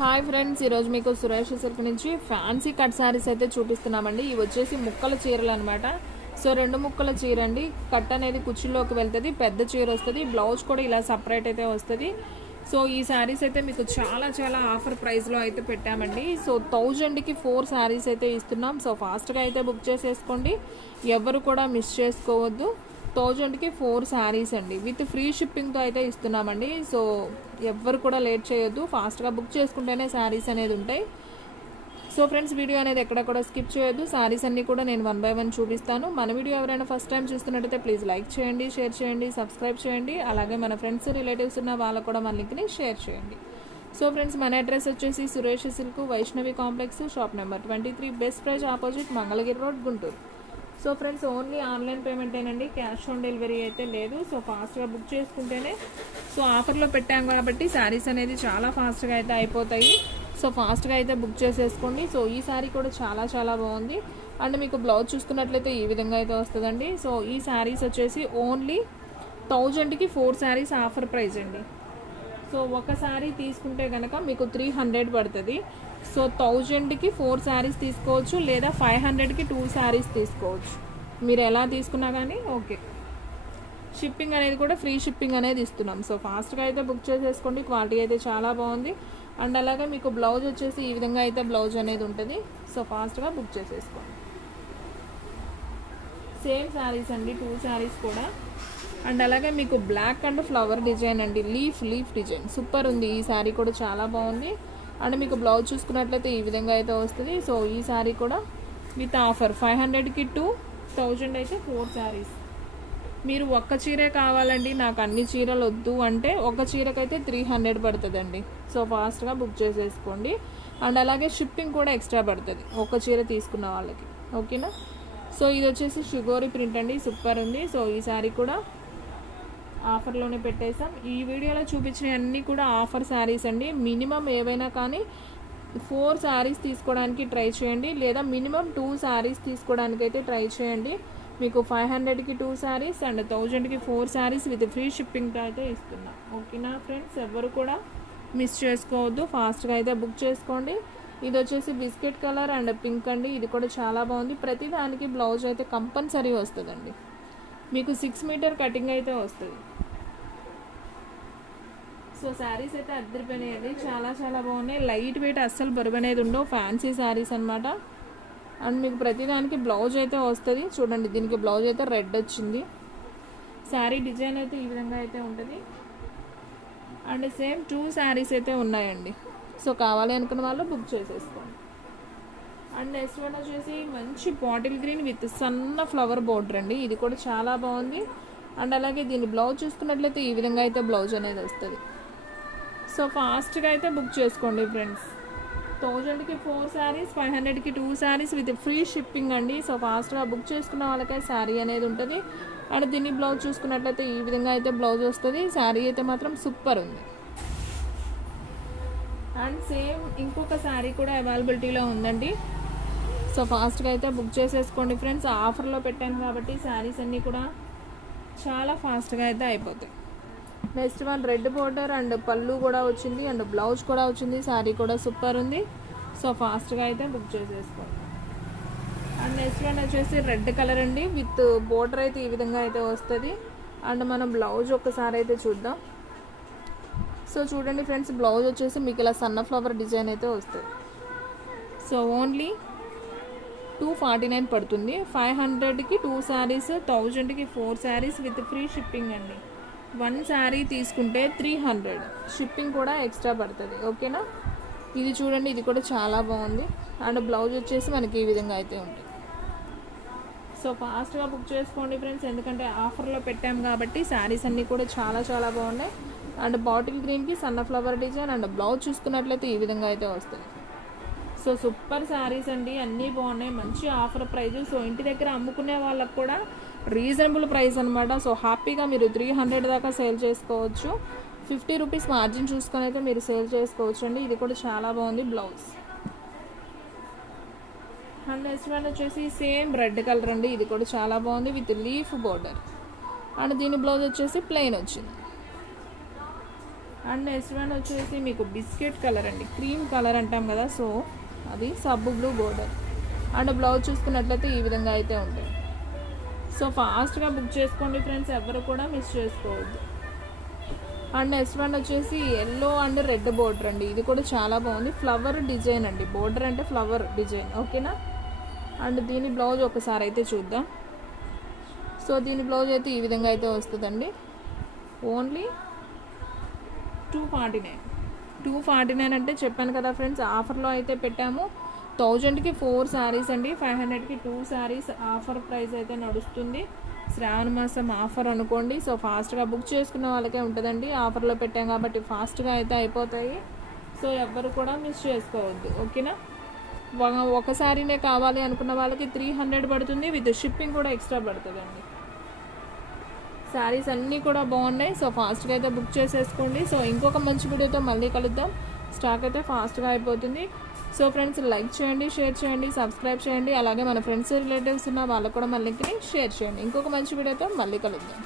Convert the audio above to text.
Hi friends, ఈరోజు మీకు Suresh silk నుంచి ఫ్యాన్సీ కట్ శారీస్ అయితే చూపిస్తున్నామండి. ఇవి వచ్చేసి ముక్కల చీరలు అనమాట. సో 2 ముక్కల చీర అండి. కట్ అనేది కుర్చీలోకి వెళ్తుంది, పెద్ద చీర వస్తుంది, బ్లౌజ్ కూడా ఇలా సపరేట్ అయితే వస్తుంది. సో ఈ శారీస్ అయితే మీకు చాలా ఆఫర్ ప్రైస్లో అయితే పెట్టామండి. సో 1000కి 4 శారీస్ అయితే ఇస్తున్నాం. సో ఫాస్ట్గా అయితే బుక్ చేసేసుకోండి, ఎవరు కూడా మిస్ చేసుకోవద్దు. 1000కి 4 శారీస్ అండి, విత్ ఫ్రీ షిప్పింగ్తో అయితే ఇస్తున్నామండి. సో ఎవ్వరు కూడా లేట్ చేయొద్దు, ఫాస్ట్గా బుక్ చేసుకుంటేనే శారీస్ అనేది ఉంటాయి. సో ఫ్రెండ్స్, వీడియో అనేది ఎక్కడ కూడా స్కిప్ చేయొద్దు. శారీస్ అన్నీ కూడా నేను 1 బై 1 చూపిస్తాను. మన వీడియో ఎవరైనా ఫస్ట్ టైం చూస్తున్నట్టయితే ప్లీజ్ లైక్ చేయండి, షేర్ చేయండి, సబ్స్క్రైబ్ చేయండి. అలాగే మన ఫ్రెండ్స్ రిలేటివ్స్ ఉన్న వాళ్ళకు కూడా మన లింక్ని షేర్ చేయండి. సో ఫ్రెండ్స్, మన అడ్రస్ వచ్చేసి Suresh silk, Vaishnavi complex, shop number 23, best price opposite, Mangalagiri road, Guntur. So friends, only online పేమెంటేనండి, క్యాష్ ఆన్ డెలివరీ అయితే లేదు. సో ఫాస్ట్గా బుక్ చేసుకుంటేనే, సో ఆఫర్లో పెట్టాం కాబట్టి శారీస్ అనేది చాలా ఫాస్ట్గా అయితే అయిపోతాయి. సో ఫాస్ట్గా అయితే బుక్ చేసేసుకోండి. సో ఈ శారీ కూడా చాలా బాగుంది. అండ్ మీకు బ్లౌజ్ చూసుకున్నట్లయితే ఈ విధంగా అయితే వస్తుందండి. సో ఈ శారీస్ వచ్చేసి ఓన్లీ 1000కి 4 శారీస్ ఆఫర్ ప్రైస్ అండి. సో ఒక శారీ తీసుకుంటే కనుక మీకు 300 పడుతుంది. సో 1000కి 4 శారీస్ తీసుకోవచ్చు, లేదా 500కి 2 శారీస్ తీసుకోవచ్చు. మీరు ఎలా తీసుకున్నా కానీ ఓకే. షిప్పింగ్ అనేది కూడా ఫ్రీ షిప్పింగ్ అనేది ఇస్తున్నాం. సో ఫాస్ట్గా అయితే బుక్ చేసేసుకోండి, క్వాలిటీ అయితే చాలా బాగుంది. అండ్ అలాగే మీకు బ్లౌజ్ వచ్చేసి ఈ విధంగా అయితే బ్లౌజ్ అనేది ఉంటుంది. సో ఫాస్ట్గా బుక్ చేసేసుకోండి. సేమ్ శారీస్ అండి, 2 శారీస్ కూడా. అండ్ అలాగే మీకు బ్లాక్ అండ్ ఫ్లవర్ డిజైన్ అండి, లీఫ్ డిజైన్ సూపర్ ఉంది. ఈ శారీ కూడా చాలా బాగుంది. అండ్ మీకు బ్లౌజ్ చూసుకున్నట్లయితే ఈ విధంగా అయితే వస్తుంది. సో ఈ శారీ కూడా విత్ ఆఫర్ 500కి 2, 1000 అయితే 4 శారీస్. మీరు ఒక్క చీరే కావాలండి, నాకు అన్ని చీరలు వద్దు అంటే ఒక చీరకైతే 300 పడుతుందండి. సో ఫాస్ట్గా బుక్ చేసేసుకోండి. అండ్ అలాగే షిప్పింగ్ కూడా ఎక్స్ట్రా పడుతుంది ఒక చీర తీసుకున్న వాళ్ళకి, ఓకేనా. సో ఇది వచ్చేసి షుగోరీ ప్రింట్ అండి, సూపర్ ఉంది. సో ఈ శారీ కూడా ఆఫర్లోనే పెట్టేసాం. ఈ వీడియోలో చూపించిన అన్నీ కూడా ఆఫర్ శారీస్ అండి. మినిమం ఏవైనా కానీ 4 శారీస్ తీసుకోవడానికి ట్రై చేయండి, లేదా మినిమం 2 శారీస్ తీసుకోవడానికి అయితే ట్రై చేయండి. మీకు 500కి 2 శారీస్ అండ్ 1000కి 4 శారీస్ విత్ ఫ్రీ షిప్పింగ్తో అయితే ఇస్తున్నాం, ఓకేనా ఫ్రెండ్స్. ఎవరు కూడా మిస్ చేసుకోవద్దు, ఫాస్ట్గా అయితే బుక్ చేసుకోండి. ఇది వచ్చేసి బిస్కెట్ కలర్ అండ్ పింక్ అండి, ఇది కూడా చాలా బాగుంది. ప్రతి దానికి బ్లౌజ్ అయితే కంపల్సరీ వస్తుందండి. మీకు 6 మీటర్ కటింగ్ అయితే వస్తుంది. సో శారీస్ అయితే అద్దరిపోయినాయండి, చాలా బాగున్నాయి. లైట్ వెయిట్, అస్సలు బరువు అనేది ఉండవు, ఫ్యాన్సీ శారీస్ అనమాట. అండ్ మీకు ప్రతిదానికి బ్లౌజ్ అయితే వస్తుంది. చూడండి, దీనికి బ్లౌజ్ అయితే రెడ్ వచ్చింది. శారీ డిజైన్ అయితే ఈ విధంగా అయితే ఉంటుంది. అండ్ సేమ్ 2 శారీస్ అయితే ఉన్నాయండి. సో కావాలి అనుకున్న వాళ్ళు బుక్ చేసేసుకోండి. అండ్ నెక్స్ట్ వన్ వచ్చేసి మంచి బాటిల్ గ్రీన్ విత్ సన్న ఫ్లవర్ బోర్డర్ అండి, ఇది కూడా చాలా బాగుంది. అండ్ అలాగే దీని బ్లౌజ్ చూసుకున్నట్లయితే ఈ విధంగా అయితే బ్లౌజ్ అనేది వస్తుంది. సో ఫాస్ట్గా అయితే బుక్ చేసుకోండి ఫ్రెండ్స్. 1000కి 4 శారీస్, 500కి 2 శారీస్ విత్ ఫ్రీ షిప్పింగ్ అండి. సో ఫాస్ట్గా బుక్ చేసుకున్న వాళ్ళకే శారీ అనేది ఉంటుంది. అండ్ దీన్ని బ్లౌజ్ చూసుకున్నట్లయితే ఈ విధంగా అయితే బ్లౌజ్ వస్తుంది. శారీ అయితే మాత్రం సూపర్ ఉంది. అండ్ సేమ్ ఇంకొక శారీ కూడా అవైలబిలిటీలో ఉందండి. సో ఫాస్ట్గా అయితే బుక్ చేసేసుకోండి ఫ్రెండ్స్. ఆఫర్లో పెట్టాను కాబట్టి శారీస్ అన్నీ కూడా చాలా ఫాస్ట్గా అయితే అయిపోతాయి. Next one red border and పళ్ళు కూడా వచ్చింది, అండ్ బ్లౌజ్ కూడా వచ్చింది. శారీ కూడా సూపర్ ఉంది. సో ఫాస్ట్గా అయితే బుక్ చేసేసుకోండి. అండ్ నెక్స్ట్ వన్ వచ్చేసి రెడ్ కలర్ అండి, విత్ బోర్డర్ అయితే ఈ విధంగా అయితే వస్తుంది. అండ్ మనం బ్లౌజ్ ఒక్కసారి అయితే చూద్దాం. సో చూడండి ఫ్రెండ్స్, బ్లౌజ్ వచ్చేసి మీకు ఇలా సన్న ఫ్లవర్ డిజైన్ అయితే వస్తుంది. సో ఓన్లీ 249 పడుతుంది. 500కి 2 శారీస్, 1000కి 4 శారీస్ విత్ ఫ్రీ షిప్పింగ్ అండి. 1 శారీ తీసుకుంటే 300, షిప్పింగ్ కూడా ఎక్స్ట్రా పడుతుంది, ఓకేనా. ఇది చూడండి, ఇది కూడా చాలా బాగుంది. అండ్ బ్లౌజ్ వచ్చేసి మనకి ఈ విధంగా అయితే ఉంటుంది. సో ఫాస్ట్గా బుక్ చేసుకోండి ఫ్రెండ్స్, ఎందుకంటే ఆఫర్లో పెట్టాం కాబట్టి శారీస్ అన్నీ కూడా చాలా బాగున్నాయి. అండ్ బాటిల్ గ్రీన్కి సన్న ఫ్లవర్ డిజైన్ అండ్ బ్లౌజ్ చూసుకున్నట్లయితే ఈ విధంగా అయితే వస్తుంది. సో సూపర్ శారీస్ అండి, అన్నీ బాగున్నాయి, మంచి ఆఫర్ ప్రైజ్. సో ఇంటి దగ్గర అమ్ముకునే వాళ్ళకు కూడా రీజనబుల్ ప్రైస్ అనమాట. సో హ్యాపీగా మీరు 300 దాకా సేల్ చేసుకోవచ్చు. 50 రూపీస్ మార్జిన్ చూసుకొని అయితే మీరు సేల్ చేసుకోవచ్చు అండి. ఇది కూడా చాలా బాగుంది బ్లౌజ్. అండ్ నెక్స్ట్ వన్ వచ్చేసి సేమ్ రెడ్ కలర్ అండి, ఇది కూడా చాలా బాగుంది విత్ లీఫ్ బోర్డర్. అండ్ దీని బ్లౌజ్ వచ్చేసి ప్లెయిన్ వచ్చింది. అండ్ నెక్స్ట్ వన్ వచ్చేసి మీకు బిస్కెట్ కలర్ అండి, క్రీమ్ కలర్ అంటాం కదా, సో అది సబ్బు బ్లూ బోర్డర్. అండ్ బ్లౌజ్ చూసుకున్నట్లయితే ఈ విధంగా అయితే ఉంటాయి. సో ఫాస్ట్గా బుక్ చేసుకోండి ఫ్రెండ్స్, ఎవరు కూడా మిస్ చేసుకోవద్దు. అండ్ నెక్స్ట్ వన్ వచ్చేసి ఎల్లో అండ్ రెడ్ బోర్డర్ అండి, ఇది కూడా చాలా బాగుంది. ఫ్లవర్ డిజైన్ అండి, బోర్డర్ అంటే ఫ్లవర్ డిజైన్, ఓకేనా. అండ్ దీని బ్లౌజ్ ఒకసారి అయితే చూద్దాం. సో దీని బ్లౌజ్ అయితే ఈ విధంగా అయితే వస్తుందండి. ఓన్లీ 249 అంటే చెప్పాను కదా ఫ్రెండ్స్, ఆఫర్లో అయితే పెట్టాము. 1000కి 4 శారీస్ అండి, 500కి 2 శారీస్ ఆఫర్ ప్రైస్ అయితే నడుస్తుంది. శ్రావణ మాసం ఆఫర్ అనుకోండి. సో ఫాస్ట్గా బుక్ చేసుకున్న వాళ్ళకే ఉంటుందండి, ఆఫర్లో పెట్టాం కాబట్టి ఫాస్ట్గా అయితే అయిపోతాయి. సో ఎవ్వరు కూడా మిస్ చేసుకోవద్దు, ఓకేనా. ఒక శారీనే కావాలి అనుకున్న వాళ్ళకి 300 పడుతుంది, విత్ షిప్పింగ్ కూడా ఎక్స్ట్రా పడుతుందండి. శారీస్ అన్నీ కూడా బాగున్నాయి. సో ఫాస్ట్గా అయితే బుక్ చేసేసుకోండి. సో ఇంకొక మంచి వీడియోతో మళ్ళీ కలుద్దాం. స్టాక్ అయితే ఫాస్ట్గా అయిపోతుంది. సో ఫ్రెండ్స్, లైక్ చేయండి, షేర్ చేయండి, సబ్స్క్రైబ్ చేయండి. అలాగే మన ఫ్రెండ్స్ రిలేటివ్స్ ఉన్న వాళ్ళకు కూడా మళ్ళీ షేర్ చేయండి. ఇంకొక మంచి వీడియోతో మళ్ళీ కలుద్దాం.